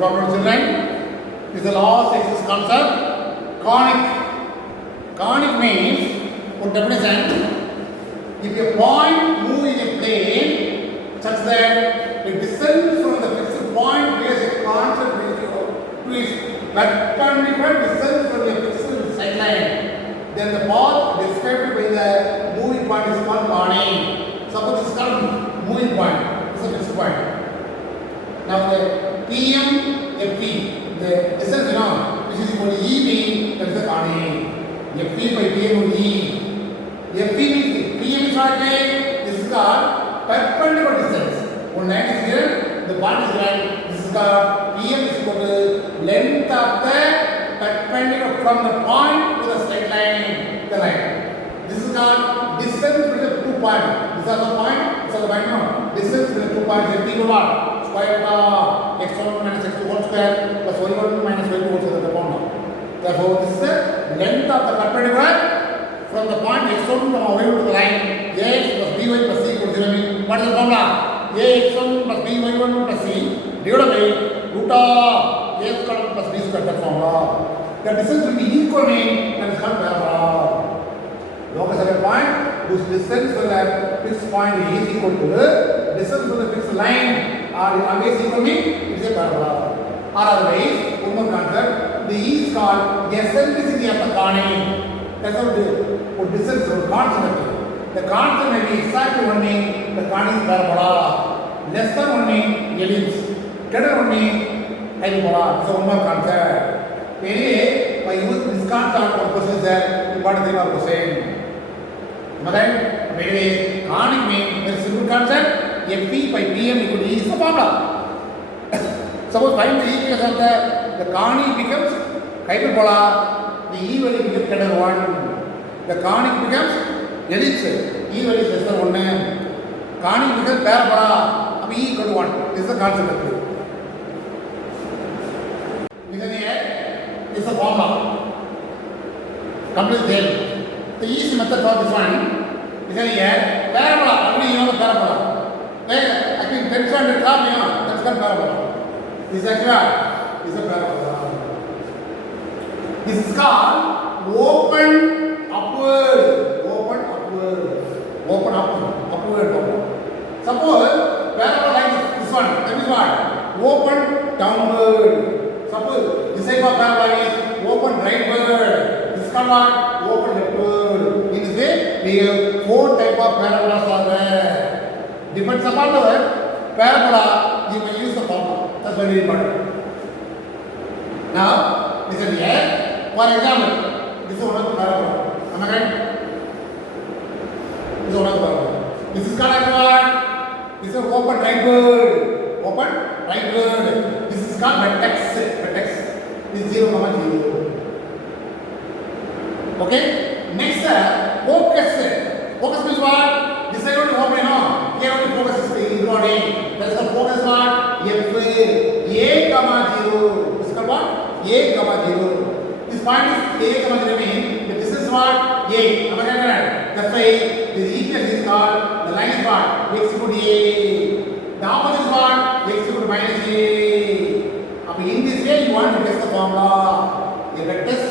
problem children. This is the last exercise concept. Conic. Conic means, for definition, if a point move in a plane such that the distance from the fixed point bears a constant ratio to its perpendicular distance from the fixed sideline, then the path described by the moving point is called conic. Suppose this is called moving point. This is a fixed point. Now the PM, FP, the distance which is equal to EB, that is the conic. FP by PM will E. FP means PM is what way? This is called perpendicular distance. One line is here, the point is right. This is called PM is equal to length of the perpendicular from the point to the straight line, the line. This is called distance between the 2 points. This is the point, this is the point no. Distance between the 2 points is equal to what? Square root of x1 minus x2 whole square plus y1 minus y2 whole square, the formula. Therefore, this is the length of the perpendicular from the point x1 to y1 to the line ax plus by plus c equal to 0 means what is the formula? Ax1 plus by1 plus c divided by root of a square plus b square, that formula. The distance will be equal mean that is called parabola. Locus of a point whose distance from the fixed point is equal to the distance from the fixed line are always equal mean it is a parabola. Or otherwise, one more concept, the E is called the eccentricity of the conic. That's how the distance or constant. The constant may be exactly one mean the conic is parabola. Less than one mean ellipse. Greater one mean hyperbola. So one more concept. Anyway, by using this concept, one question is there, you got to think of question. Anyway, conic means very simple concept. FP by PM equal to E is the formula. Suppose find the equation of the conic becomes hyperbola, the E value becomes greater 1. The conic becomes ellipse, E value is less than 1. Conic becomes parabola, E equal to 1. This is the concept of it. This is the formula. Complete there. The easy method for this one is here parabola. Only you know the parabola. I think 10 centimeter that's called parabola. This is actually a parabola. This is called open upward. Open upward. Suppose parabola like this one. That is what? Open downward. Suppose this type of parabola is open rightward. This is called what? Open leftward. In this way, we have 4 type of parabolas are there. Depends upon the parabola, you can use the formula. That's very important. Now, listen here. For example, this is one of the parabola. Am I right? This is one of the parabola. This is called what? This is open rightward. Open rightward. This is called vertex. This is 0, 0. Okay? Next, focus. Focus means what? This side only open, no? Here only focus is the body. That's the focus what? F. A, comma 0. This is called what? A, comma 0. This point is A, comma 0 means the distance is what? A. Am I right? That's why the equation is called, the line is what? X equal to A. The opposite is what? X equal to minus A. In this way, you want to test the formula. You can test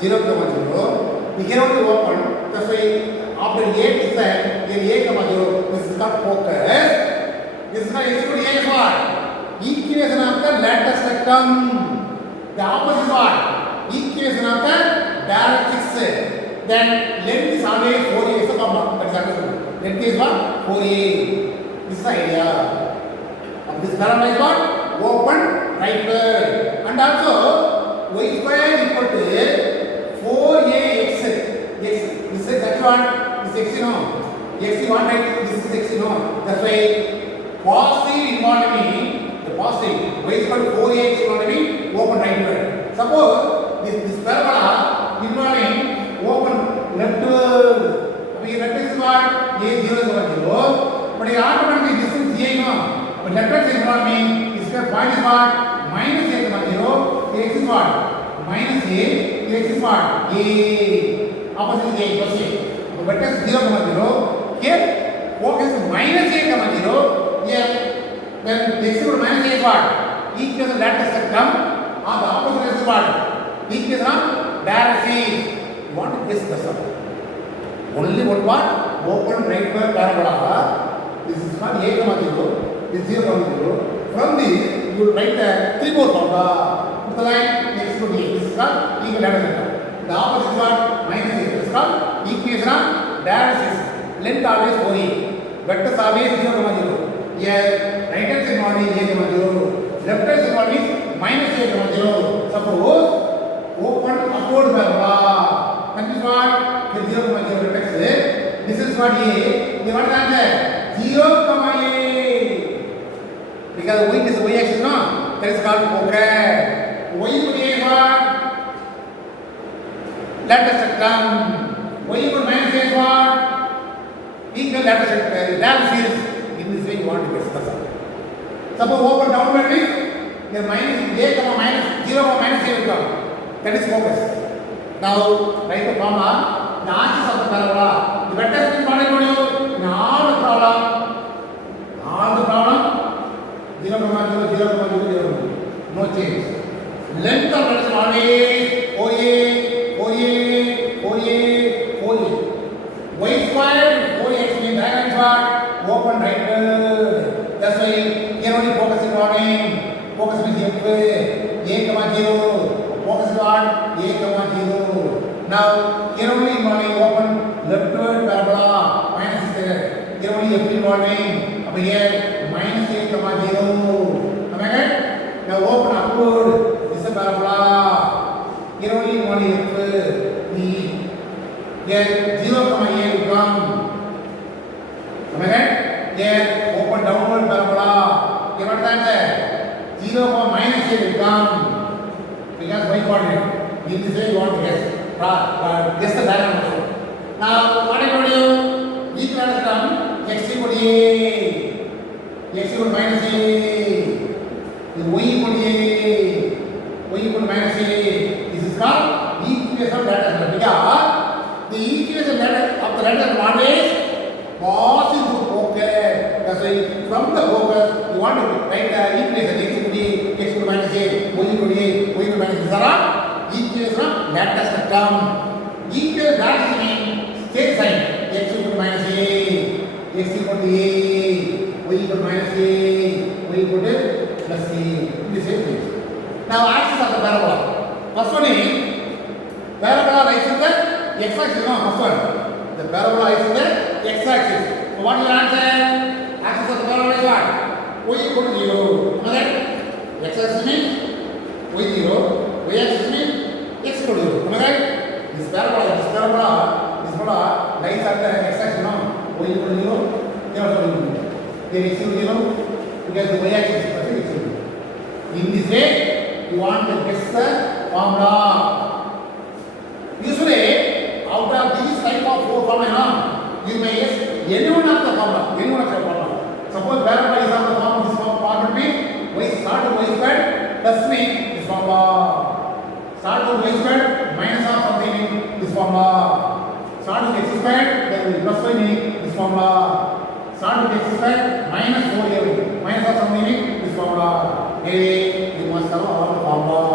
0, 0. We here only open. That's why after A is there, A, 0. This is called focus. This is called X equal to A is what? Equation of the lattice rectum. The opposite is what? Equation of the directrix. Then length is always 4A is the formula. That's understood. Length is what? 4A. This is the idea. This parabola is what? Open rightward. And also y square equal to 4ax. This is actually what? This is x, x you want right? This is x, that's why positive involved mean the positive y equal to 4ax involved mean open rightward. Suppose this parabola involving open leftward. I mean left is what? A 0 is 0. But it automatically distance A, but left is what mean this point is what? Minus A, 0. X is what? Minus A. X is what? A. Opposite is A plus A. The vector is 0, 0. Here, focus minus A, 0. Here, then x equal to minus A is what? equation lattice system on the opposite is what? Equation of dialysis. You want to guess the sum. Only one part, open right square parabola. This is called A comma 0, this is 0 comma 0. From this, you will write the three-fold formula. Put the line x to d. This is called equal lattice system. The opposite is what? Minus a. This is called equation of dialysis. Length always 4a. Vectors always 0 comma 0. Here, right hand side one is a comma 0. Left hand side one is minus a comma 0. Suppose open upward parabola. And this one is 0 comma 0 vertex. This is what a. You want the answer? 0 comma a. Because y is y axis, no? That is called poker. Y equal to a is what? Lattice system. Y equal to minus a is what? Equal lattice system. Dialysis. In this way you want to guess the sum. Suppose open downward is the minus a comma minus 0 comma minus a will come. That is focus. Now write the formula. The arches of the parabola. The vectors will follow you in all the problem. 0 comma 0, 0 comma 0, 0. No change. Length of that is always OA, OA, OA, OA. Y square, 4x means diagonal part, open right. That's why here only focus is morning. Focus means F, A comma 0. Focus is what? A comma 0. Now, here only morning open leftward parabola, minus is there. Here only F in morning. Over here, minus a comma 0. Am I right? Now open upward. This is a parabola. Here only one F. E. Here 0 comma a will come. Am I right? Here open downward parabola. Here what is the answer? 0 comma minus a will come. Because y coordinate. In this way you want to guess. Guess the diagram also. Now what I told you? Equal system x equal to a. X equal to minus a, y equal to a, y equal to minus a. This is called equation of lattice system. Because the equation of the lattice system always passes through focus. That's why from the focus you want to write the equation x equal to a, x equal to minus a, y equal to a, y equal to minus a. These are equation of lattice system. Equation of lattice means state sign x equal to minus a, x equal to a. Y equal to minus a, y equal to plus a. This same thing. Now axis of the parabola. First one is parabola lies in the x-axis. No, first one. The parabola lies in the x-axis. So what is your answer? Axis of the parabola is what? Y equal to 0. Okay? X-axis means y 0. Y-axis means x equal to 0. Okay? This parabola lies at the x-axis. No, y equal to 0. Here also y equal to 0. Then x equal to 0 because the y axis is x equal to 0. In this way, you want to guess the formula. Usually, out of these type of four formula, you may guess any one of the formula. Suppose parabola is on the form of this formula means y start with y squared plus means this formula. Start with y squared minus of something in this formula. Start with x squared then will plus y mean this formula. Start with x square minus 4a minus of something in this formula. Anyway, you must have all the formula.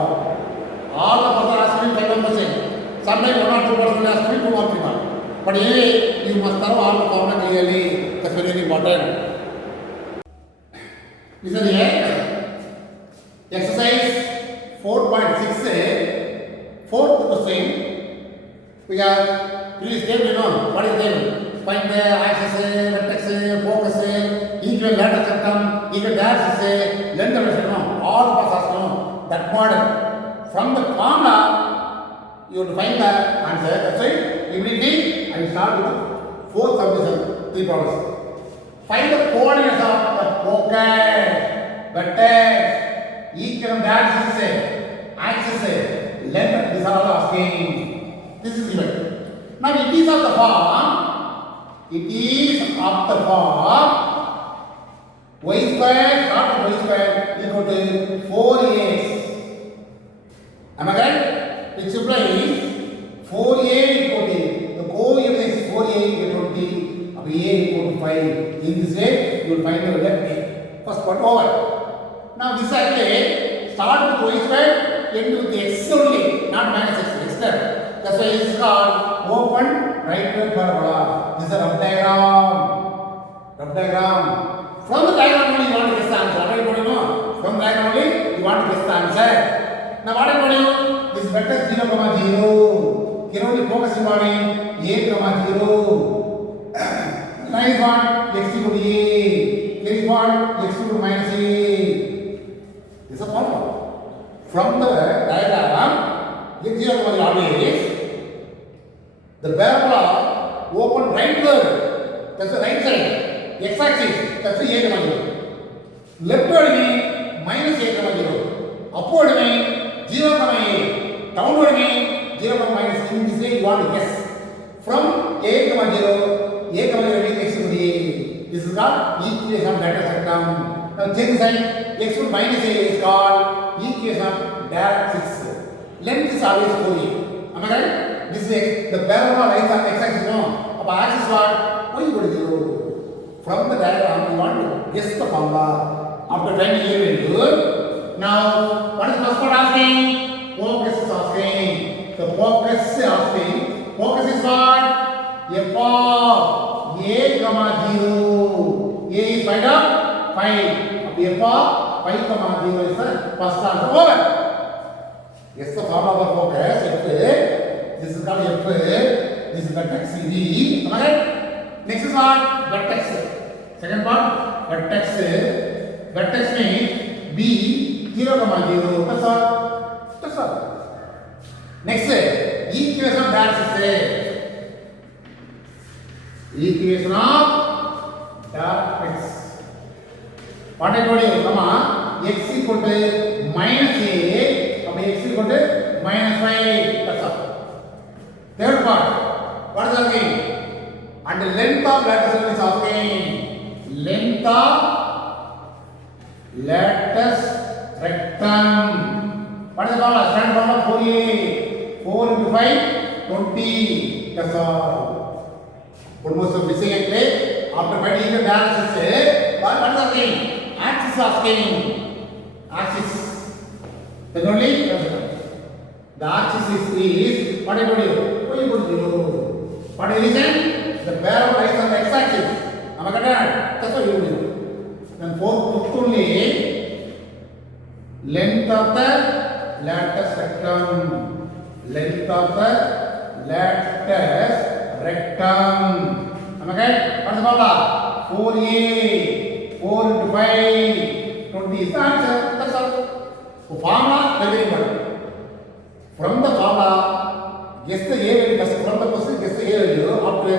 All the further asked me 5%. Sometimes 1 or 2% asked me 2 or 3 marks. But anyway, you must have all the formula clearly. That's very important. Listen here. Exercise 4.6. Fourth question. We have previous game, you know. What is game? Find the axis, vertex, focus, equal lattice system, equal dialysis, length of the system, all of us know that model. From the formula, you have to find the answer. That's right. Immediately, I will start with the fourth subdivision, 3 problems. Find the coordinates of the focus, vertex, equal dialysis, axis, length. These are all asking. This is given. Now, it is of the form. It is of the form y square start with y square equal to 4ax. Am I correct? Which implies 4a equal to the coefficient is 4a equal to a equal to 5. In this way, you will find the left a. First part over. Now this actually start with y square, end with x only, not minus x. X square. That's why it's called open right-hand parabola. This is a rough diagram. Rough diagram. From the diagram only you want to guess the answer. What are you going to know? From the diagram only you want to guess the answer. Now what are you going to do? This vector 0, 0. Here only focusing on a, 0. Line is what? X equal to a. Here is what? X equal to minus a. This is a formula. From the diagram, x 0, always the parabola open rightward. That's the right side. X axis. That's the a, 0. Leftward mean minus a, 0. Upward mean 0, a. Downward mean 0, minus. In this way you want to guess. From a, 0, means x equal to a. This is called equation of data spectrum. Now change sign. X equal to minus a is called equation of directrix. Length is always 4a. Am I right? This is the parabola lies on x axis. No. Upon axis what? Y equal to 0. From the diagram you want to guess the formula. After finding a value. Now what is the first part asking? Focus is asking. The focus is asking. Focus is what? F of a, 0. A is 5 up? 5. F of 5, 0 is the first answer. Over. Yes, the formula for focus. F. This is called F. This is vertex V. Am I right? Next is what? Vertex. Second part. Vertex. Vertex means B 0, 0. That's all. That's all. Next, equation of directrix. Equation of directrix. What I told you, x equal to minus a, x equal to minus 5. That's all. Third part. What is asking? And the length of lattice is asking. Length of lattice rectum. What is the formula? Standard formula 4a. 4 into 5, 20. That's all. Almost missing actually. After finding the directrix, what is asking? Axis asking. Axis. Then only the axis is what I told you? Y equal to 0. What is the reason? The parabola lies on the x axis. Am I correct? That's what you do. Then fourth only length of the lattice rectum. Length of the lattice rectum. Am I correct? What is the formula? 4a. 4 into 5, 20 is the answer. That's all. So formula very important. From the formula, guess the a value. From the question, guess the a value. After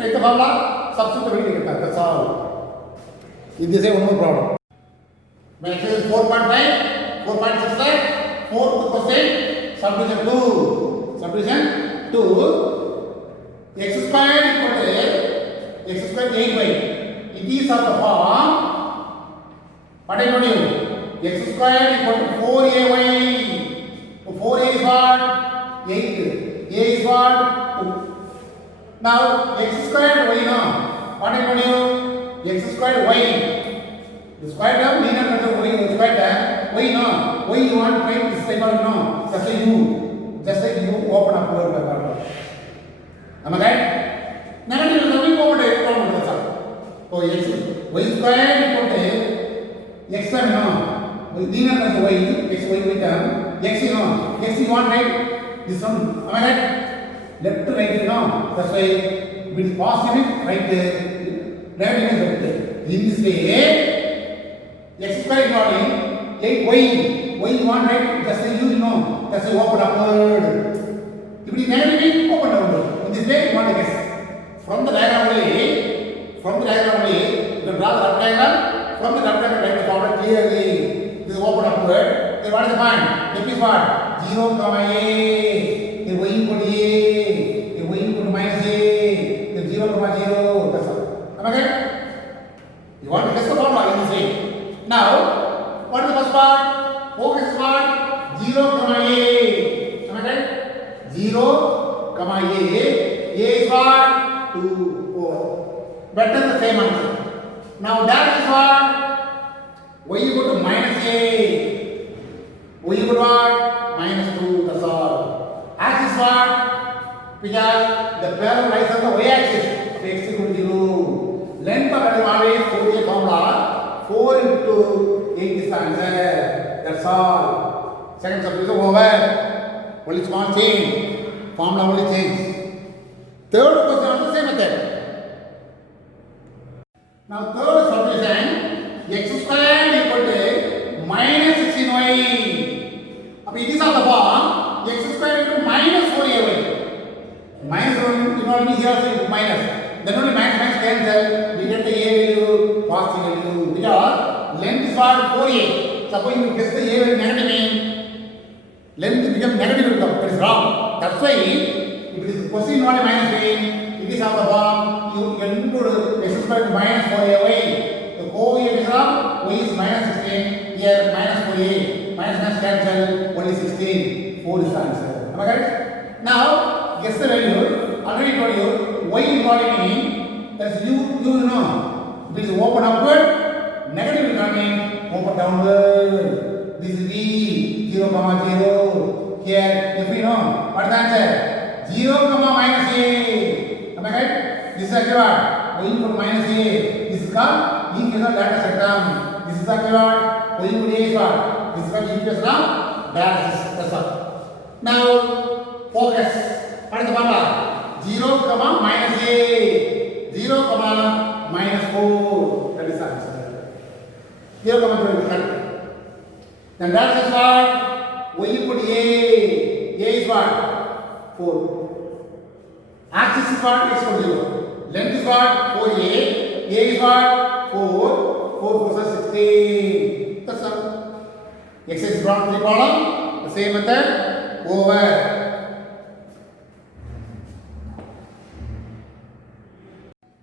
write the formula, substitute the value. That's all. In this way, one more problem. My exercise is 4.5, 4.65. Fourth question, subdivision 2. Subdivision 2. X squared equal to x squared 8y. It is of the form. What I told you? X squared equal to 4ay. So 4a is what? 8. A is what? 2. Now x squared y no. What I told you? X squared y. The square term linear method y square term y no. Y you want to write this type of no. Just like you. Just like you open up your paper. Am I right? Negative is only open it. That's all. So x y squared equal to x term no. Linear method y x y term x no. X you want right? This one. Am I right? Left to right no. That's why it is positive right. Negative is left. In this way, x squared is not 8y. Y you want right? Just say you know. That's why open upward. If it is negative, open downward. In this way, you want to guess. From the diagram only, you can draw the rough diagram. From the rough diagram, write the formula clearly. This is open upward. Then what is the point? F is what? 0, a. Then y equal to a. Then y equal to minus a. Then 0, 0. That's all. Am I right? You want to guess the formula in this way. Now, what is the first part? Focus part 0, a. Am I right? 0, a. A is what? 2, 4. Better the same answer. Now that is what? y equal to minus a. Y equal to what? Minus 2. That's all. Axis what? Because the parallel lies on the y axis. So x equal to 0. Length of an always 4a formula. 4 into 8 is the answer. That's all. Second subject over. Only small change. Formula only change. Third question also same method. Now third subdivision, x squared equal to minus 16y. Now it is of the form x squared equal to minus 4ay. Minus 1 you not be here also you put minus. Then only minus minus cancel. We get the a value, positive value. Because length is what? 4a. Suppose you guess the a value negative mean, length become negative will come. That is wrong. That's why if it is question not a minus a, it is of the form you can include x squared minus 4ay. The coefficient of y is minus 16. Here minus 4a. Minus minus cancel. Only 16. 4 is the answer. Am I right? Now guess the value. Already told you y involving mean that is you know. If it is open upward, negative will come in open downward. This is b 0 comma 0. Here if you know what is the answer? 0 comma minus a. Am I right? This is actually what? Y equal to minus a. This is called equation of latter sectum. This is actually what? Y equal to a is what? This is called equation of dialysis. That's all. Now focus. What is the formula? 0 comma minus a. 0 comma minus 4. That is the answer. 0 comma 4 is correct. Then dialysis what? Y equal to a. A is what? 4. Axis is what? X equal to 0. Length is what? 4a. A is what? 4. 4 4 is 16. That's all. X is drawn 3 column. The same method. Over.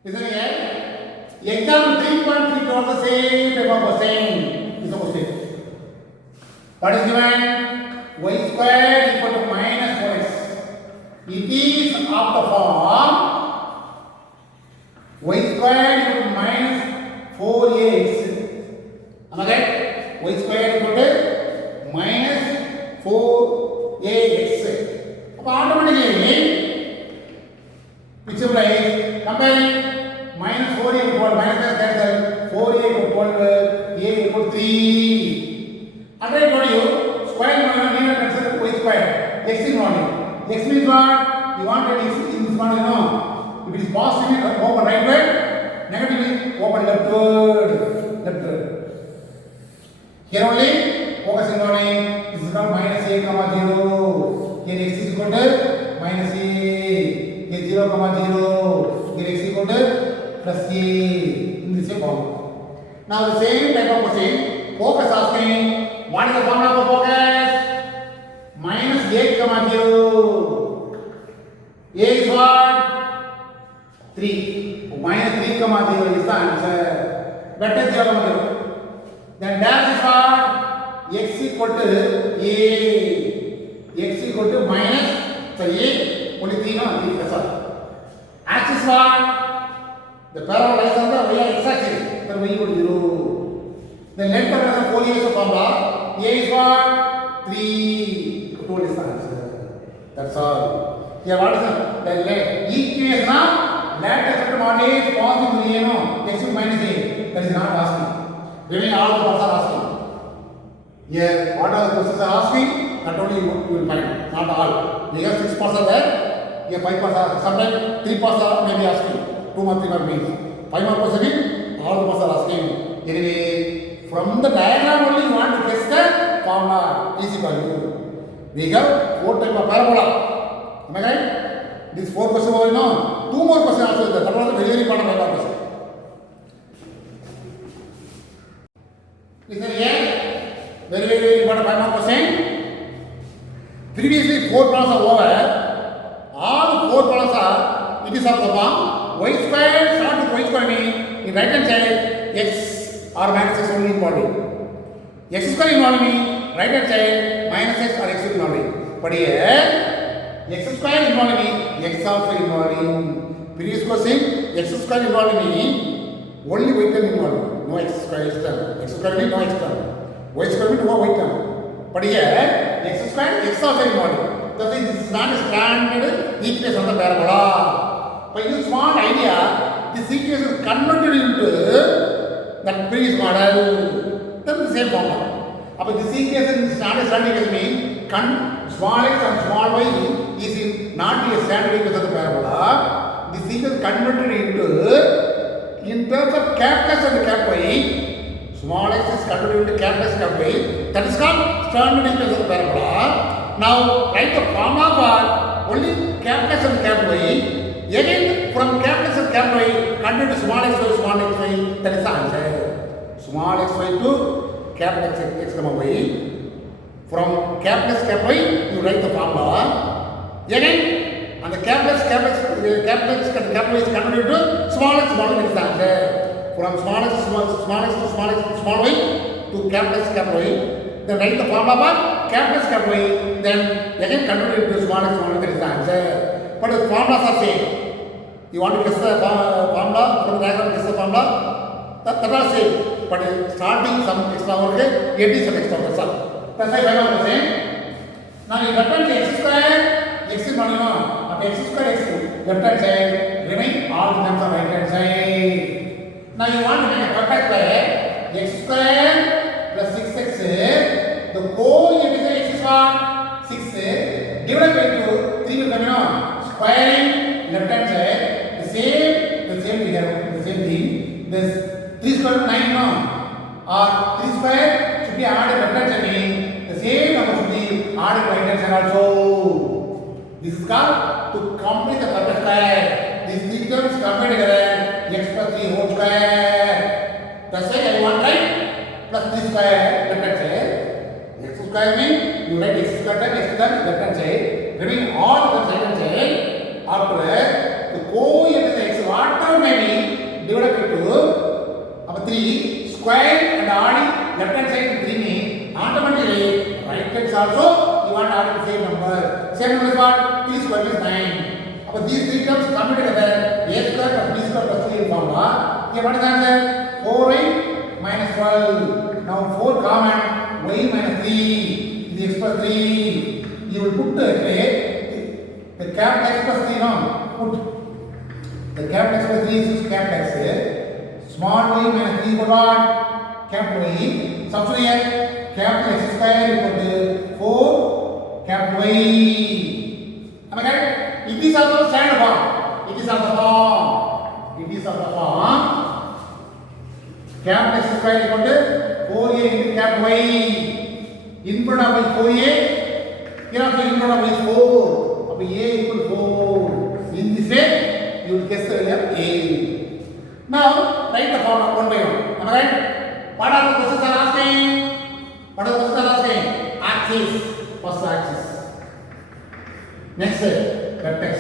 Isn't it? Example 3.3 also the same type of question. Is the question. What is given? Y squared equal to minus 4x. It is of the form y squared equal to minus 4ax. Am I right? Y squared equal to minus 4ax. Automatically, which implies comparing minus 4a equal to minus cancel 4a equal to 12, a equal to 3. And I told you square y square x is not. X means what? You want it in this one, you know. If it is positive, open rightward. Negative, open leftward. Leftward. Here only, focusing on it. This is called minus a comma 0. Here x is equal to minus a. Here 0 comma 0. Here x is equal to plus a. In this form. Now the same type of question. Focus asking, what is the formula for focus? Minus 8 comma 0. A is what? 3. Minus 3 comma 0 is the answer. Better 0 comma 0. Then dash is what? X equal to a. X equal to minus, sorry, only 3 no? 3 that's all. Axis what? The parallel lies on the y x-axis. Then y equal to 0. Then length of the 4 years of formula. A is what? 3. Told is the answer. That's all. Here what is the equation of lateral sector mortgage positive to a no x minus a. That is not asking. Remaining all the parts are asking. Here what are the questions are asking? Not only you will find, not all. We have 6 parts are there. Here 5 parts are. Sometimes 3 parts are maybe asking. 2 more 3 more means 5 more parts again. All the parts are asking. Anyway, from the diagram only you want to test the formula. Easy for you. We have 4 type of parabola. Am I right? These 4 questions over, no. 2 more questions also there. That was a very important type of question. Is there here? Very important 5 more question. Previously 4 problems are over. All 4 problems are, it is of the form y squared, start with y squared mean in right hand side x or minus x only involving. X square involving right hand side minus x or x involving. But here x square involving x also involving. Previous question x square involving only y term involving. no x square is term. X square means no x term. Y square means no y term. But here x square x also involved. That means this is not a standard equation of the parabola. By this small idea, this equation is converted into that previous model. That is the same formula. But this equation is not a standard equation means small x and small y is not a standard equation of the parabola. This equation converted into in terms of cap plus and cap y. Small x is converted into cap plus cap y. That is called standard equation of the parabola. Now write the formula for only cap plus and cap y. Again from cap plus and cap y convert to small x y. That is the answer. Small x y to cap plus x comma y. From cap plus cap y you write the formula. Again and the cap plus cap y is converted to small x y. That is the answer. From small x to small y to cap plus cap y. Then write the formula for cap plus cap y. Then again convert it to small x small y. That is the answer. But the formulas are same. You want to guess the formula from the diagram, guess the formula. That are same. But starting some extra work, getting some extra work. That's why I am saying. Now you return to x square. X is not enough. After x square x left hand side remain all the terms on right hand side. Now you want to make a perfect square. X square plus 6x. The coefficient x is what? 6 divided by 2. 3 will come in. Squaring left hand side. The same we have the same thing. This 3 square 9 no. Or 3 square should be added left hand side. The same number should be added right hand side also. This is called to complete the perfect square. These three terms combined together x plus 3 whole square. That's why I want write plus 3 square left hand side. X square means you write x square times x times left hand side. Remaining all the right hand side. After the coefficient x whatever may be divided by 2. Now 3 square and adding left hand side to 3 means automatically right hand side also you want to add the same number. Same number is what? 3 square is 9. Now these three terms come together. A square plus b square plus 3 formula. Here what is the answer? 4y minus 12. Now 4 common. Y minus 3. This is x plus 3. You will put the cap x plus 3 now. Put the cap x plus 3 is cap x. Small y minus 3 equal what? Cap y. Substitute here. Cap x square equal to 4 cap y. Am I correct? It is also standard form. It is of the form. Cap x square equal to 4a into cap y. In front of y 4a. Here also in front of y is 4. Of a equal 4. In this way, you will guess the value of a. Now, write the formula one by one. Am I right? What are the questions are asking? Axis. First axis. Next, vertex.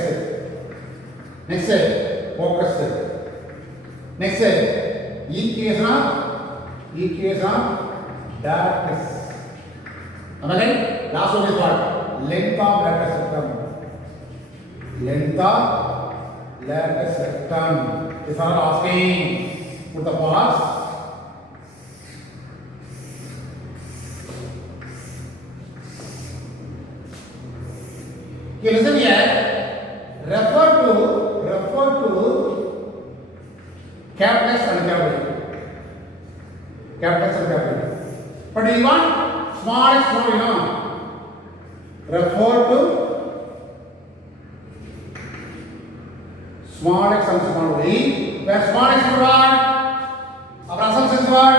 Next, focus. Next, equation of directrix. Am I right? Last one is what? Length of lattice rectum. These are asking. Put the pause. Okay, listen here. Refer to cap plus and cap y. But you want small x small, you know. Refer to small x and small y. Where small x is what? Our assumption is what?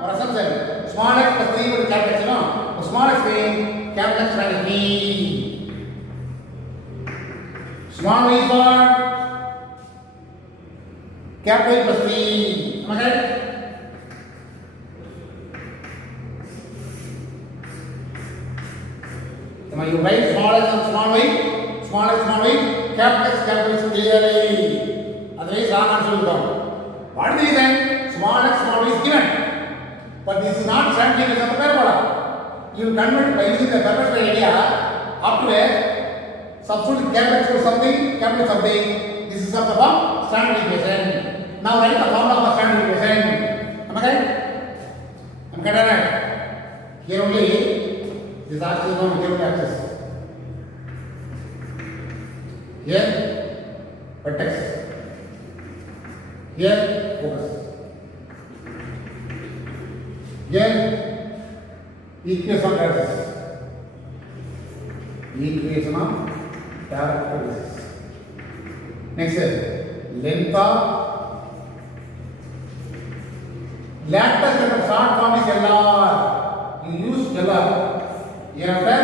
Our assumption. Small x plus 3 will cap x, you know. So small x means cap x minus b. Small y is what? Cap y plus 3. Am I correct? Now you write small x and small y, cap x clearly. Otherwise, wrong answer will come. What is the reason? Small x, small y is given. But this is not standard equation of the parabola. You will convert by using the perfect idea. Afterwards, substitute cap x for something, capital something. This is of the form standard equation. Now write the formula for standard equation. Am I Am I correct? Am I correct? Here only this axis is on here axis. Here vertex. Here focus. Here equation of axis. Equation of direct axis. Next length of lattice set of short form is LR. You use LR. Here after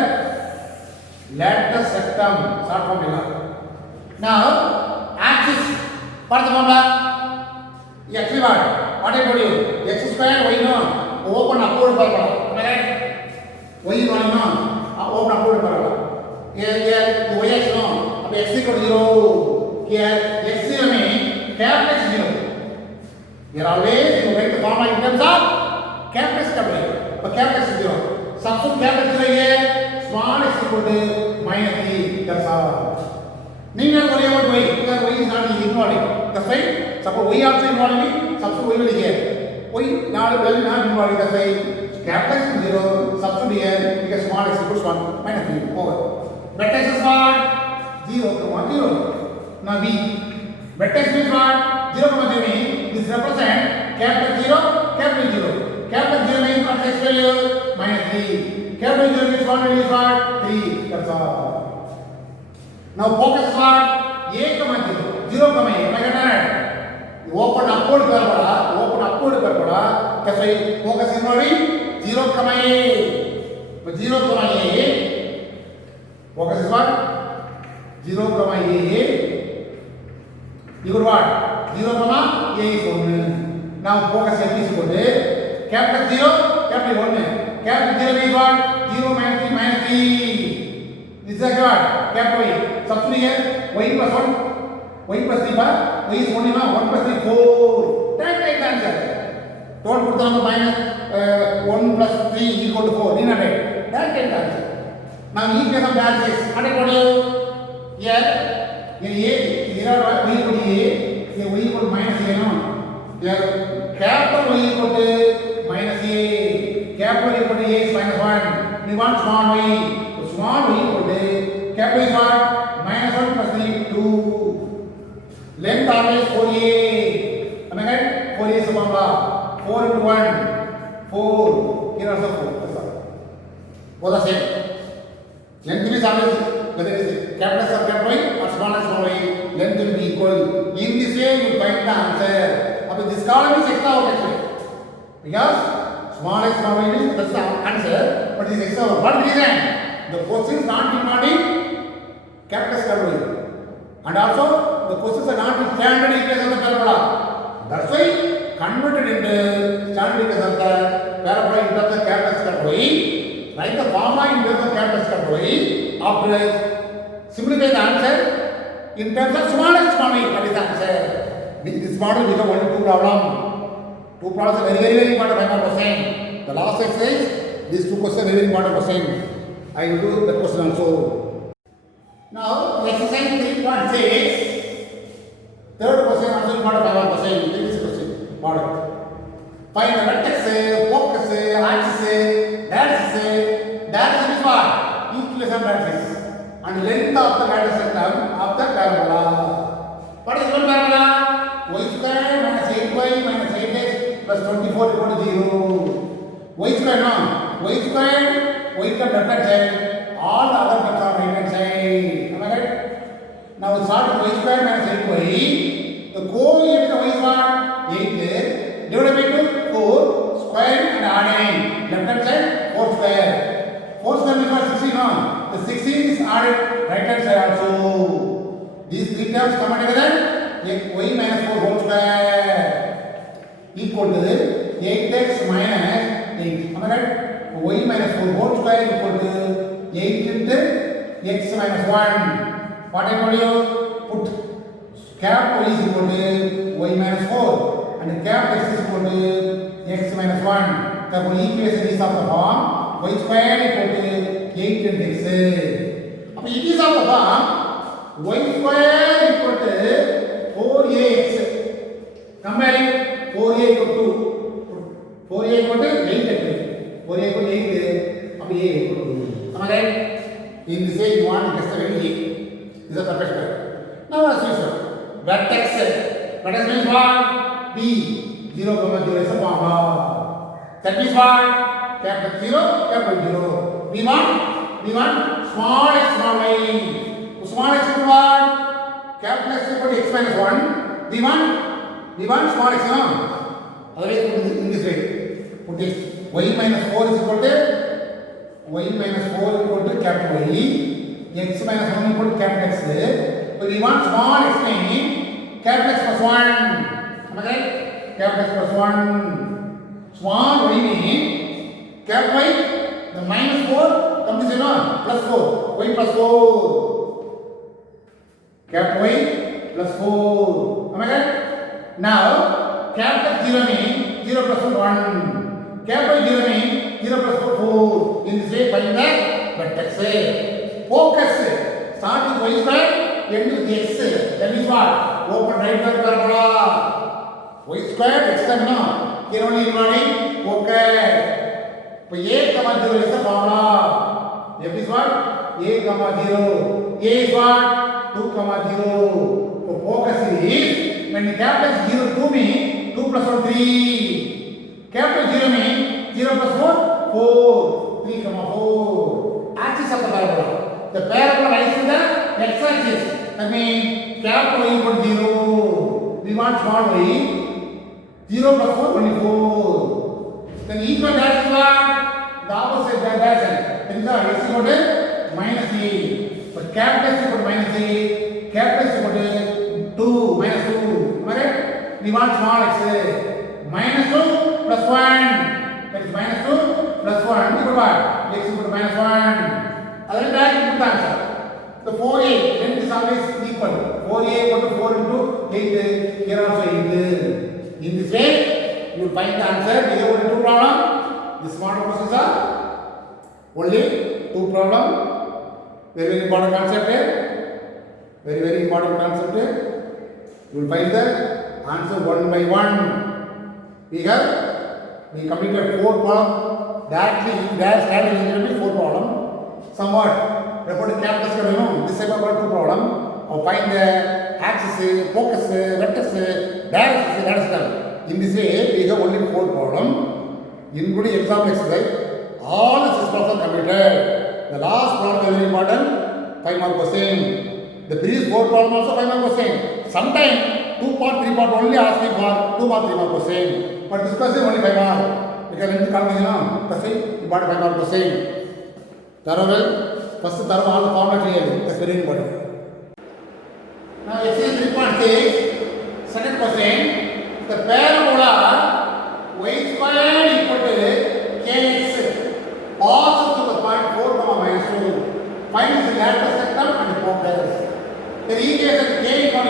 lattice septum short form LR. Now axis what is the formula? Actually what I told you, x square y no open upward parabol. Am I right? Y is one no open upward parabol. Here the y is no. अब x equal to 0. Here x 0 means capital X 0. Here always you write the formula in terms of capital X capital. But capital X 0. Substitute capital 0 here. Small x equal to minus 3. That's all. Need not worry about y because y is not involved. That's why suppose y also involved in substitute y will here. Y not involved. That's why capital X 0. Substitute here because small x equals 1 minus 3 over. Vertex is what? 0, 0. Now v. Vertex means what? 0, 0 means this represent capital 0, capital 0. Capital 0 means what x value? Minus 3. Capital 0 means 1 value is what? 3. That's all. Now focus is what? A, 0, 0, A. Am I correct? Open upward parabola. That's why focus is what? 0, A. But 0, A. Focus is what? 0, A. You got what? 0, A is 1. Now focus is equal to capital 0, capital 1. Capital 0 means what? 0 minus 3 minus 3. This is like what? Capital Y. Substitute here. Y plus 1. Y plus 3 bar. Y is 1 plus 3 4. That right answer. Don't put down the minus 1 plus 3 equal to 4. Need not right. That right answer. Now equation of axis. What I told you? Here. Here y equal to A. Here y equal to minus A no. Here capital Y equal to minus A. Capital equal to A is minus 1. We want small y. So small y equal to capital is what? Minus 1 plus 3 2. Length always 4A. Am I right? 4A is the formula. 4 into 1 4. Here also 4. That's all. Both the same. Length is always whether it is capital or capital Y or small y, length will be equal. In this way you find the answer. Now this column is extra out actually. Because small y is that's the answer, but this is extra out. What reason? The question is not involving capital capital Y. And also the questions are not in standard equation of the parabola. That's why converted into standard equation of the parabola in terms of capital capital Y. Write the formula in terms of capital capital Y. After simplify the answer in terms of smallest y. That is the answer. This model become only two problems. Two problems are very important. 5%. The last exercise, these two questions are very important question. I will do that question also. Now exercise 3.6. Third question also important 5%. This question model. Find the vertex, focus, axis, direction is what? Equation matrix and length of the lattice septum of the parabola. What is one parabola? Y square minus 8y minus 8x plus 24 equal to 0. Y square no. Y square, y term left hand side. All the other terms are right hand side. Am I right? Now start with y square minus 8y. The coefficient of y is what? 8 divided by 2 4 square and adding. Left hand side 4 square. 4 square means what? 16 no. The 16 is added right hand side also. These three terms come together. Y minus 4 whole square equal to 8x minus 8. Am I right? Y minus 4 whole square equal to 8 into x minus 1. What I told you? Put cap y is equal to y minus 4 and cap x is equal to x minus 1. The equation is of the form y square equal to 8 into x. Now it is of the form y square equal to 4ax. Comparing 4a equal to equal to. Am I right? In this way, you want to guess the value A. This is a perfect square. Now, as usual, vertex means what? B. 0, 0 is a formula. That means what? Capital 0, capital 0. We want small x, small y. Small x equal to what? Capital X equal to x minus 1. We want small x, no? Otherwise, put it in this way. Put this. Y minus 4 is equal to capital Y. X minus 1 equal to capital X. But we want small x means capital X plus 1. Am I right? Capital X plus 1. Small y means capital Y, the minus 4 comes to plus 4. Y plus 4. Capital Y plus 4. Am I right? Now, capital 0 means 0 plus 1. Capital 0 means 0 plus 4, 4. In this way, find the vertex. Focus. Start with y square, end with x. That means what? Open right hand parabola. Y square, x square, no. Here only involving focus. So, A, 0 is the formula. F is what? A, 0. A is what? 2, 0. So, focus is, when the capital is 0, 2 means 2 plus 1, 3. Capital 0 means 0 plus 4, 4. 3, 4. Axis of the parabola. The parabola lies in the x-axis. That means capital Y equal to 0. We want small y. 0 plus 4, only 4. Then equal dash is what? The opposite direction. Then the x equal to minus a. But capital X equal to minus a. Capital X equal to 2, minus 2. Am I right? We want small x. Minus 2 plus 1. That is minus 2 plus 1 equal to what? X equal to minus 1. Other than that, you put the answer. The 4a, length is always equal. 4a equal to 4 into 8. Here also 8. In this way, you will find the answer. These are only 2 problems. This model questions are only 2 problems. Very, very important concept. Very, very important concept. You will find the answer one by one. We completed 4 problems. Directly, strategy 4 problems. Somewhat refer to capital square, this type of 2 problems. Or find the axis, focus, vertex, direction. In this way, we have only 4 problems, including example exercise. All the 6 problems are completed. The last problem is very important, 5 mark question. The previous 4 problems also 5 mark question. Sometimes 2 part, 3 part only asking for 2 mark, 3 mark question. But this question only 5 mark. Because in the conversation, you got 5 mark question. Thorough well, first thorough all the formula clear. That's very important. Now exercise 3.6, second question. The parabola y squared equal to kx passes to the point 4, minus 2. Find the lateral sector and focus. The equation k equal to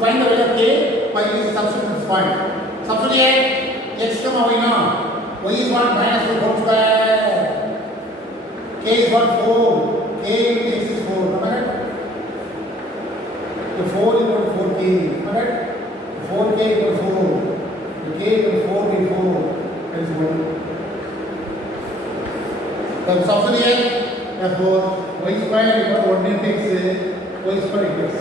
find the value of k by using substitute this point. Substitute x, y now. Y is 1 minus 2 whole square. K is 1, 4. K into x is 4. Correct? The 4 equal to 4k. Correct? 4k equal to 4. The k equal to 4 by 4. That is 1. The substitute therefore y square equal to 1 into x. Y square equals.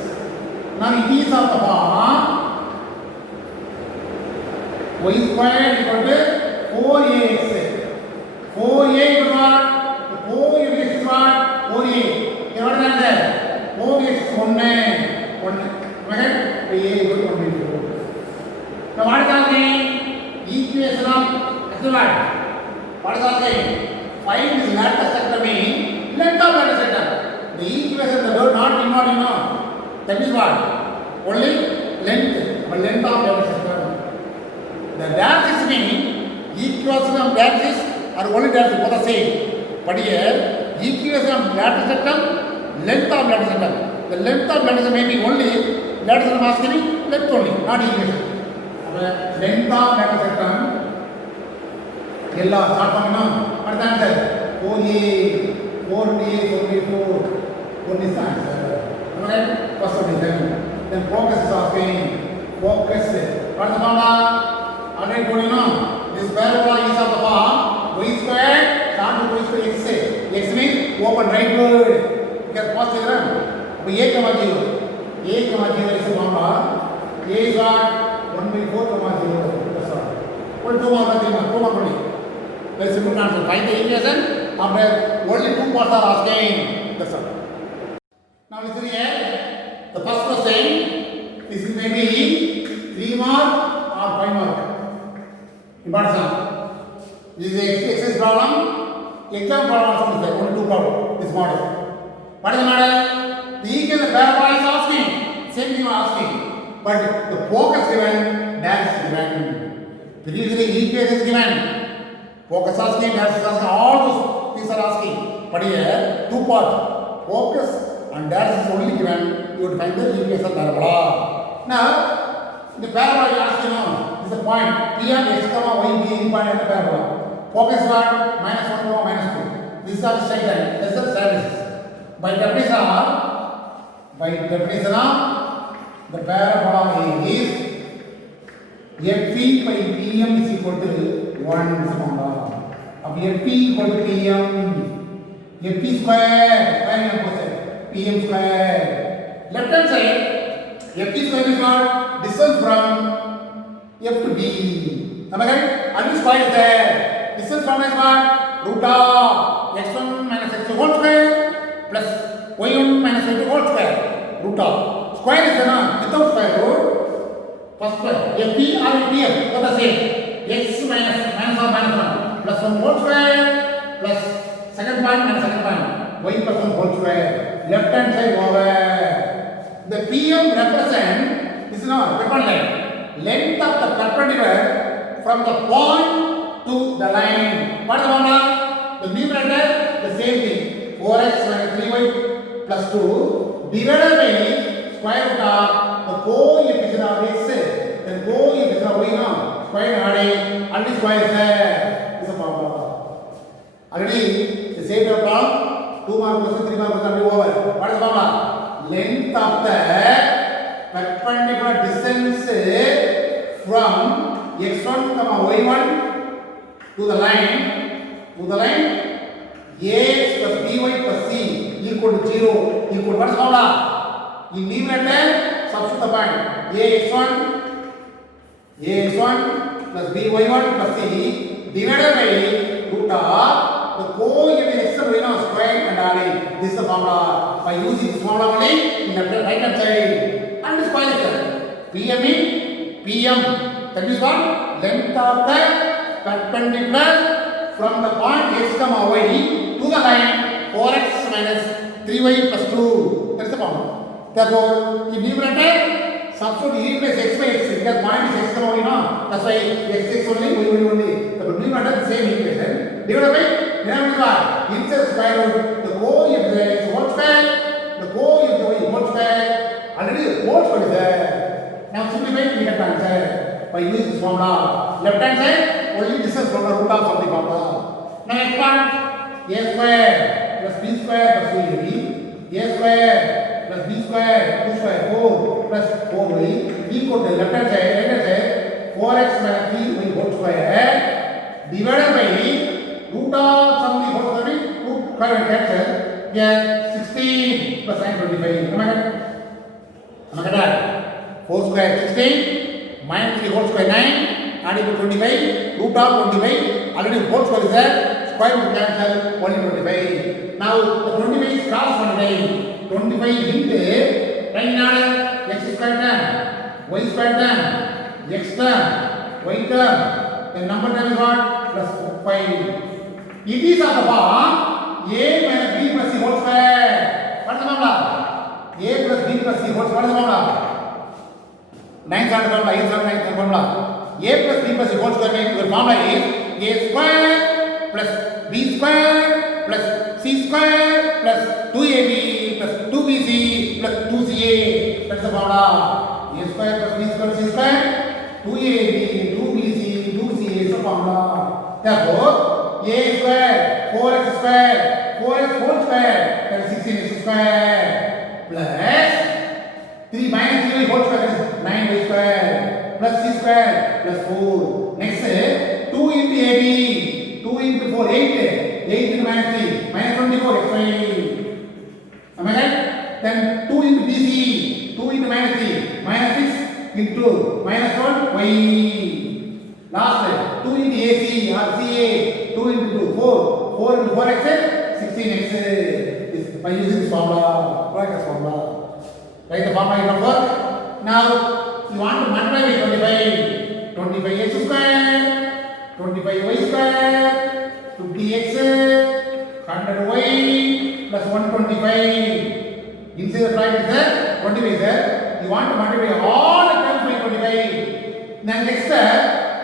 Now it is of the form y square equal to 4ax. 4a equal to what? 4 into x is what? 4a. Here what is the answer? 4x is 1. Okay? A equal to 1 by 4. Now what is the equation of x what? What is the find this lateral sector means length of lateral sector. The equation the word not involved, that is what? Only length, but length of lateral sector. The axis means equation of axis are only axis, both the same. But here, equation of lateral sector, length of lateral sector. The length of lateral sector may be only lateral masking, length only, not equation. Length of lateral sector, yellow, start from now. What is the answer? 4a, 4a, 4 What is the answer? Alright, first one is then focus is asking. Focus. What is the formula? Already told this parabola is of the form y squared, start with y squared. to x. X means open rightward. Because positive run. So a comma 0. A comma 0 is the formula. A is what? 1 by 4 comma 0. That's all. What 2 mark, 3 mark, 2 mark only. Very simple answer. Find the equation. After only 2 parts are asking. That's all. Now listen here. The first question. This is maybe 3 mark or 5 mark. Important sum. This is the exercise problem. Exam problem also is there. Only 2 problems. This model. What is the model? The equation the parabola is asking. Same thing you are asking. But the focus given, dash is given. Previously equation is given. Focus asking, dash is asking. All those things are asking. But here, 2 parts. Focus and dash is only given. You would find the equation parabola. Now, the parabola you ask, this is the point. P of x comma y be any point in the parabola. Focus what? Minus 1 comma minus 2. This is our straight line. This is the services. By definition of the parabola is Fp by Pm is equal to 1 is the formula. Of Fp equal to Pm. Fp square Pm square. Left hand side, Fp square is what? Distance from F to B. Am I right? And this square is there. Distance from is what? Root of x1 minus x2 whole square plus y1 minus y2 whole square. Root of. Square is there without square root. First square. Fp or Pm, both the same. X minus or minus 1 plus 1 whole square plus second point minus second point. Y plus 1 whole square. Left hand side over. The Pm represent, this is not perpendicular line. Length of the perpendicular from the point to the line. What is the formula? The numerator, the same thing. 4x minus 3y plus 2 divided by square root of the coefficient of x and coefficient of y now. Square adding and the square is there. This is the formula. Already the same problem. 2 mark question, 3 mark question over. What is the formula? Length of the perpendicular distance from x1 comma y1 to the line ax plus by plus c equal to 0 equal what is the formula? In numerator substitute the point ax1 plus by1 plus c divided by root of the coefficient x and y now square and adding. This is the formula. By using this formula only in the right hand side and the square is there. Pm in Pm, that is what? Length of the perpendicular from the point x comma y to the line 4x minus 3y plus 2. That is the formula. Therefore, in numerator substitute e plus x by x because point is x comma y now. That's why x only, y only. Therefore, numerator the same equation divided by inside square root the coefficient x whole square, the coefficient y whole square. Already the whole square is there. Now simplify we get answer by using this formula. Left hand side only distance from the root of something formula. Now next part a square plus b square plus 2ab, a square plus b square 2 square 4 plus 4y equal to left hand side right hand side 4x minus 3y whole square divided by root of something whole square root square cancel. Here 16 plus 9 25. Am I correct? 4 square 16 minus 3 whole square 9 and equal 25 root of 25 already whole square is there square root cancel only 25. Now the 25 is cross 25 into right now x square term y square term x term y term the number term is what plus 5. It is of the form a minus b plus c whole square. What is the formula? A plus b plus c whole square. What is the formula? 9th formula, 8th formula, 9th formula. A plus b plus c whole square means your formula is a square plus b square plus c square plus 2ab plus 2bc plus 2ca. That's the formula. A square plus b square c square 2ab 2bc 2ca is the formula. Therefore, a square 4x square 4x whole square that is 16x square plus 3 minus 3y whole square is 9y square plus c square plus 4. Next 2 into ab 2 into 4 8 8 into minus 3, minus 24, xy. Am I right? Then 2 into BC, 2 into minus 3, minus 6 into 2, minus 1, y. Last, 2 into AC or CA, 2 into 2, 4, 4 into 4x, 16x. By using this formula, write this formula. Write the formula in number. Now, you want to multiply with 25. 25x square, 25y square, 50x, 100y plus 125. Inside the bracket is 25 sir. You want to multiply all the terms by 25. Then next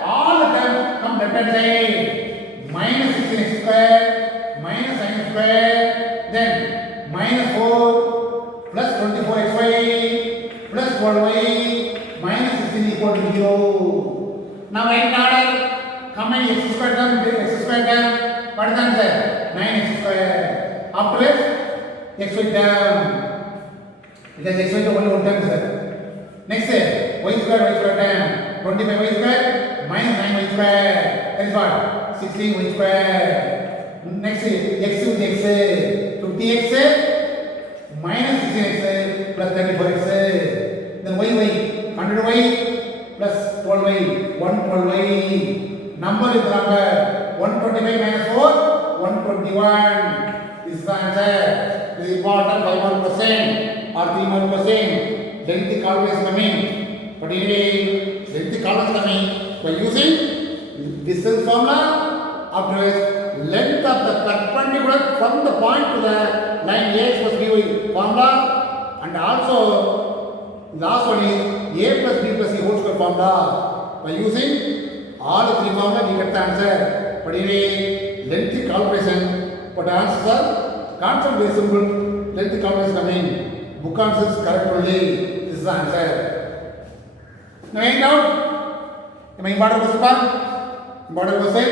all the terms come left hand side. Minus 16x square, minus sin square, then minus 4 plus 24xy plus 12y minus 16 equal to 0. Now write in order. Combine x square term with x square term. What is the answer? 9x square. After it, xy term. Because xy term only one term sir. Next y square term. 25y square minus 9y square. That is what? 16y square. Next x with x. 50x minus 16x plus 34x. Then y 100y plus 12y 112y. Number is number 125 minus 4 121. This is the answer. This is important. 5 more question or 3 more question. Lengthy calculation coming. But anyway, lengthy calculation coming by using distance formula. After length of the perpendicular from the point to the line ax plus by formula, and also last one is a plus b plus c whole square formula. By using all the three formula we get the answer. But anyway, lengthy calculation, but answers are concept very simple. Lengthy calculation coming. Book answers correct only. This is the answer. Now any doubt? Am I important question? Important question.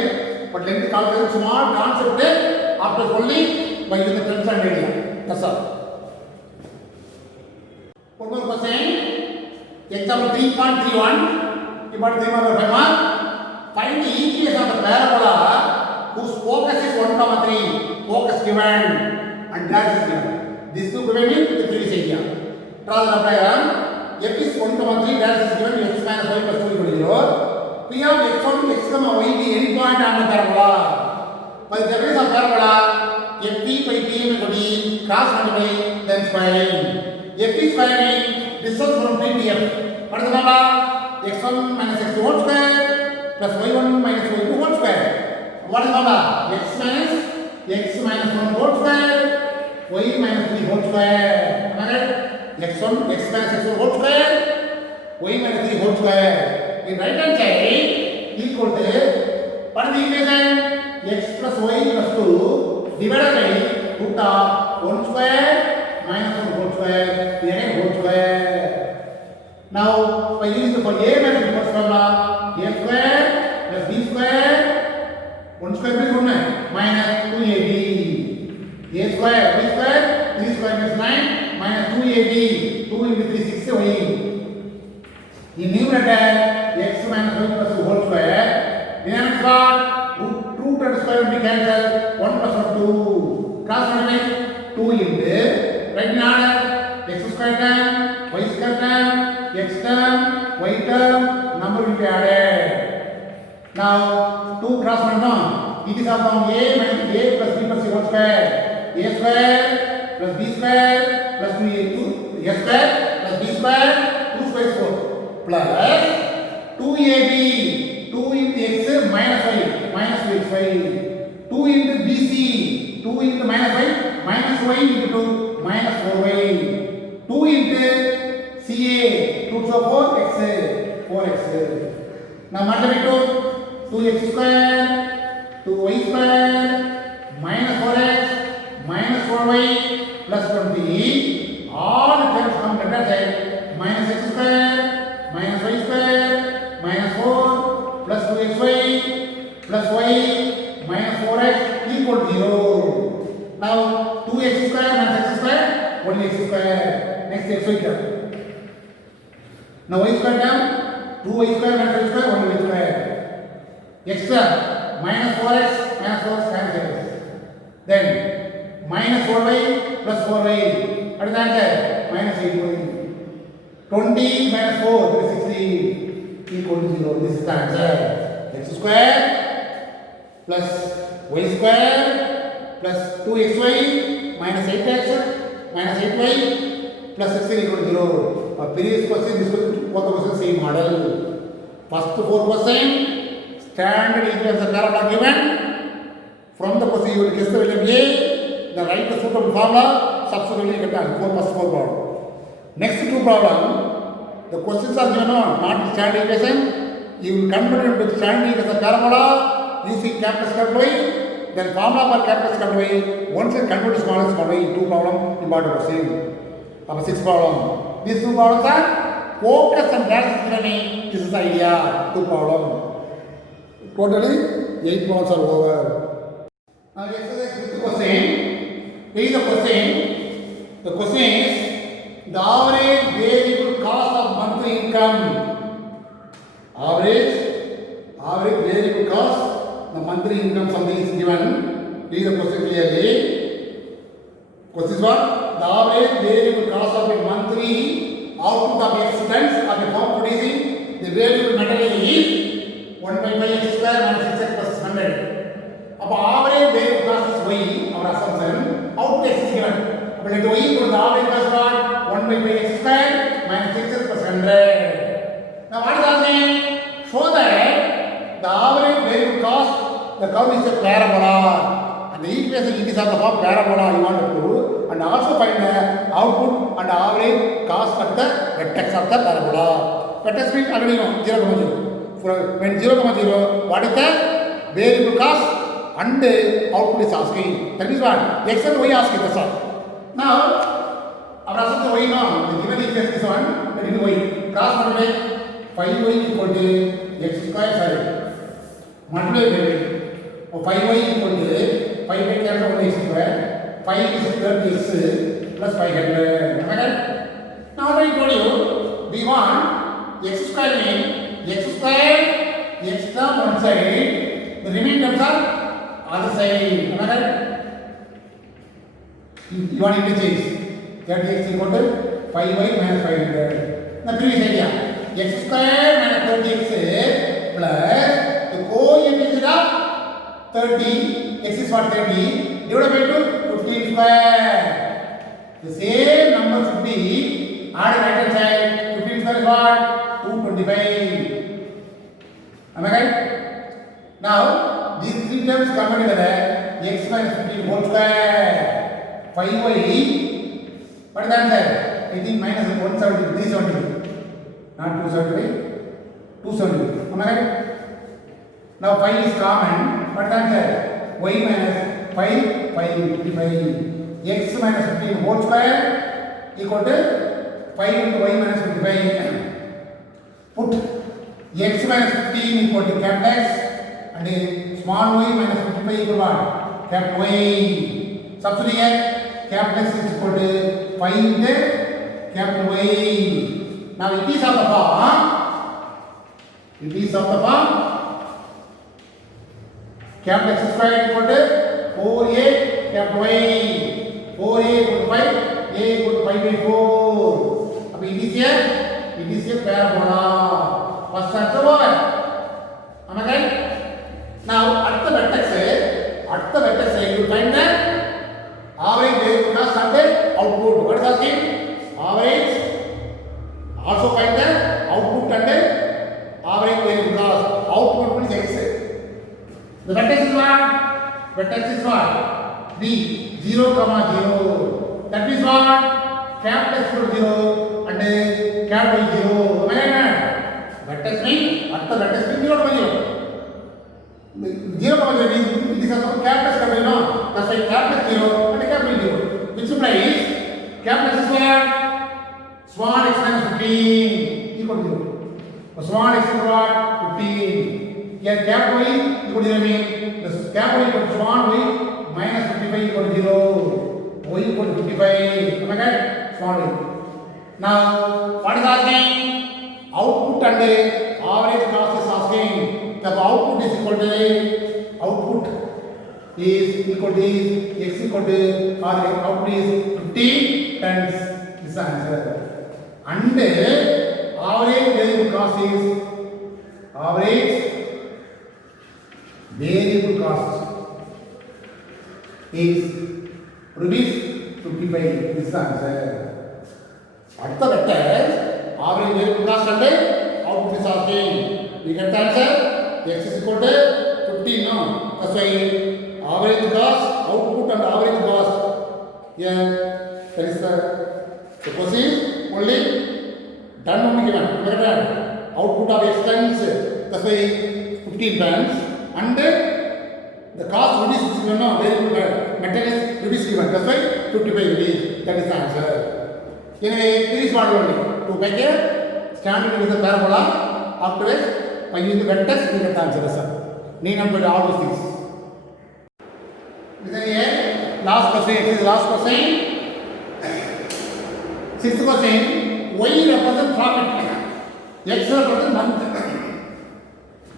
But lengthy calculation small concept after only by using the terms and area. That's all. One more question. Example 3.31. About 3 mark or 5 mark. Find the equation of the parabola whose focus is 1,3. Focus given and dash is given. This two given in the previous area. Draw the diagram. F is 1,3, dash is given, x minus y plus 2 equal to 0. P of x1, x, y be any point on the parabola. By the definition of parabola, f p by p equal to cross multiply then squaring. F is squaring distance from p to f. What is the number? x1 minus x2 whole square plus y1 minus y2 whole square. What is the number? x minus 1 whole square, y minus 3 whole square. Am I right? x1, x minus x1 whole square, y minus 3 whole square. In right hand side equal to what is the equation? X plus y plus 2 divided by root of 1 square minus 1 whole square, the again whole square. Now by using the for a minus b formula, a square plus b square, 1 square plus 1 minus 2ab. A square, b square, 3 square means 9 minus 2ab, 2 into 3 6 y. In numerator x minus y plus 2 whole square. Denominator what? Root and square will be cancelled. 1 plus 1 2. Cross multiply 2 into right in order x square term, y square term, x term, y term, number will be added. Now 2 cross multiply. It is of a minus a plus b plus c whole square. A square plus b square plus 2 a square plus b square 2 square is 4 plus 2ab 2 into x minus y minus 2xy, 2 into bc 2 into minus y minus y into 2 minus 4y, 2 into ca 2 so 4x 4x. Now multiply 2x square 2y square minus 4x minus 4y plus 20. All the terms come left hand side. Minus x square minus y square minus 4 plus 2xy plus y minus 4x equal to 0. Now 2x square minus x square only x square. Next xy term. Now y square term 2y square minus y square only y square. X term minus 4x minus 4x cancels. Then minus 4y plus 4y. What is the answer? Minus 8y. 20 minus 4 that is 16 equal to 0. This is the answer. X square plus y square plus 2xy minus 8x minus 8y plus 16 equal to 0. Previous question, this was both the questions same model. First 4 question, standard equations are given. From the question you will guess the value of A, the right suitable formula, subsequently you get 4 plus 4 problem. Next 2 problem, the questions are given on not standard equation. You will convert it into standard equation parabola using capital capital Y, then formula for capital capital Y. Once you convert to small y, 2 problem important question. Number 6 problem. These 2 problems are focus and direct learning. This is the idea. 2 problem. Totally 8 problems are over. Now exercise 5th question. Here is the question. The question is the average variable cost of monthly income. Average variable cost, the monthly income something is given. Read the question clearly. Question is what? The average variable cost of a monthly output of expense of a firm producing the variable material is 1 by 5x square minus 6x plus 100. Now average variable cost is y, our assumption. Output x is given. But let y equal to the average cost what? 1 by 5x square minus 6x plus 100. Now what is happening? Show that the average variable cost, the curve is a parabola, and the equation it is of the form parabola you want to prove, and also find the output and the average cost at the vertex of the parabola. Vertex means already know 0,0. When 0,0, what is the variable cost and the output is asking. That is what x and y asking. That's all. Now our assumption y now the given equation is one. That is y cross multiply 5y equal to x square, sorry, multiply by 5y equal to 5 by cancel 1 x square, 5 is 30x plus 500. Am I right? Now I told you, we want x square means x square, x term one side, the remaining terms are other side. Am I right? You want interchange. 30x equal to 5y minus 500. The previous idea. X square minus 30x plus the coefficient of 30, x is what 30, divided by 2, 15 square. The same number should be added right hand side. 15 square is what? 225. Am I right? Now, these 3 terms come together. X minus 15 whole square. 5y. What is the answer? I think minus 170, 370. Not 270, 270. Am I right? Now 5 is common. What is the answer? Y minus 5, 55. X minus 15 whole square equal to 5 into y minus 55. Put x minus 15 equal to capital X and small y minus 55 equal to what? Capital Y. Substitute here. Capital X is equal to 5 into capital Y. Now it is of the form. It is of the form. Capital X square equal to 4a capital Y. 4a equal to 5. A equal to 5 by 4. Now it is a parabola. First answer what? Am I right? Now at the vertex you will find the average variable cost and the output. What is asking? Average. Also find the output and the average variable cost. Output is x. The vertex is what? Vertex is what? B. 0, 0. That means what? Capital X equal to 0 and capital Y 0. Am I right? Vertex means at the vertex means 0, 0. 0, 0 means it is also capital X capital no. That's why capital 0 and capital 0. Which implies capital X is what? Small x minus 15 equal to 0. Small x equal to what? 15. Here capital Y equal to 0 means the capital equal to small y minus 55 equal to 0. Y equal to 55. Am I right? Small y. Now, what is asking? Output and average cost is asking. The output is equal to output is equal to x equal to or output is 15 tons. This is the answer. And average variable cost is average variable cost is rupees 55. This is the answer. At the vector, average variable cost and output is asking. We get the answer. X is equal to 15. No, that's why average cost, output and average cost. Here, that is the question is only done only given. Look at that. Output of X tons, that's why 15 tons, and the cost rupees is given. No, variable material is rupees given. That's why 55 rupees. That is the answer. Anyway, this is what only to make a standard with the parabola afterwards by using the vectors we get the answer. Sir, need not to all those things. Listen here, last question. This is the last question. Sixth question. Y represents profit. X represents month.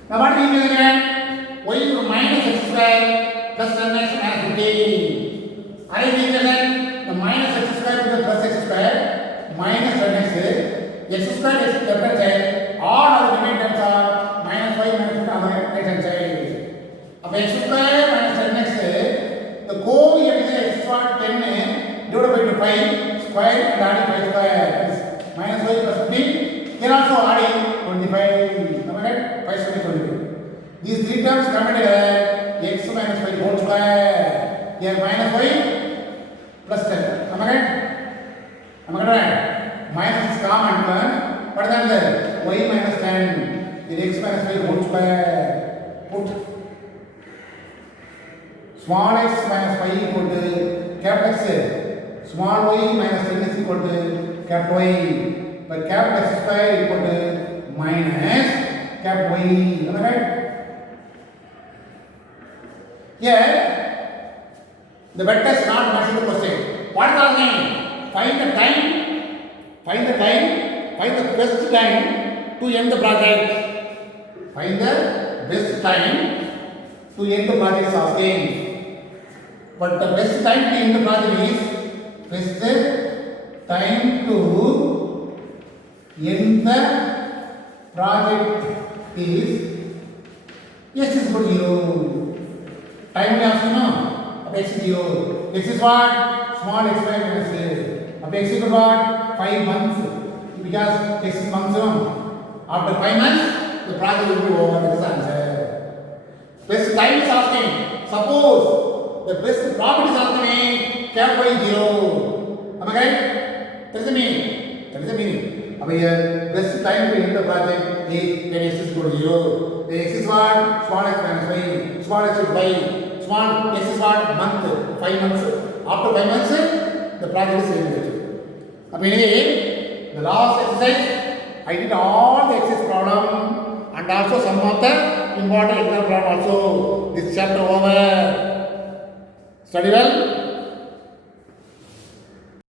Now what we will get? Y minus x square plus 10x minus 15. I will get the minus x square with the plus x square minus 10x. X square is left hand side. All other remaining terms are minus 5 minus 15 on the right hand side. Now x square minus 10x, the coefficient x square 10 divided by 5 square and adding 5 square is minus 5 plus 15. Here also adding 25. Am I right? 5 square 25. These three terms come together. X minus 5 whole square. Here minus 5 plus 10. Am I right? Am I right? Minus is common term. What is that? Y minus 10. Then x minus 5 whole square. Put small x minus 5 equal to capital X. Small y minus 10 is equal to capital Y. But capital X square equal to minus capital Y. Am I right? Here, the vectors not matching the question. What is our name? Find the time. Find the time. Find the best time to end the project. Find the best time to end the project is asking. But the best time to end the project is best time to end the project is x is equal to 0. Time we ask you now. X is 0. X is what? Small x square minus a. X is equal to what? 5 months. Because x is months. After 5 months, the project will be over. That is the answer. Best time is asking. Suppose the best profit is asking capital Y 0. Am I right? That is the meaning. That is the meaning. Here, best time to end the project is when x is equal to 0. The x is what? Small x minus 5. Small x is 5. Small x is what? Month. 5 months. After 5 months, the project is ended. Anyway, the last exercise, I did all the exercise problem and also some of the important exam problem also. This chapter over. Study well.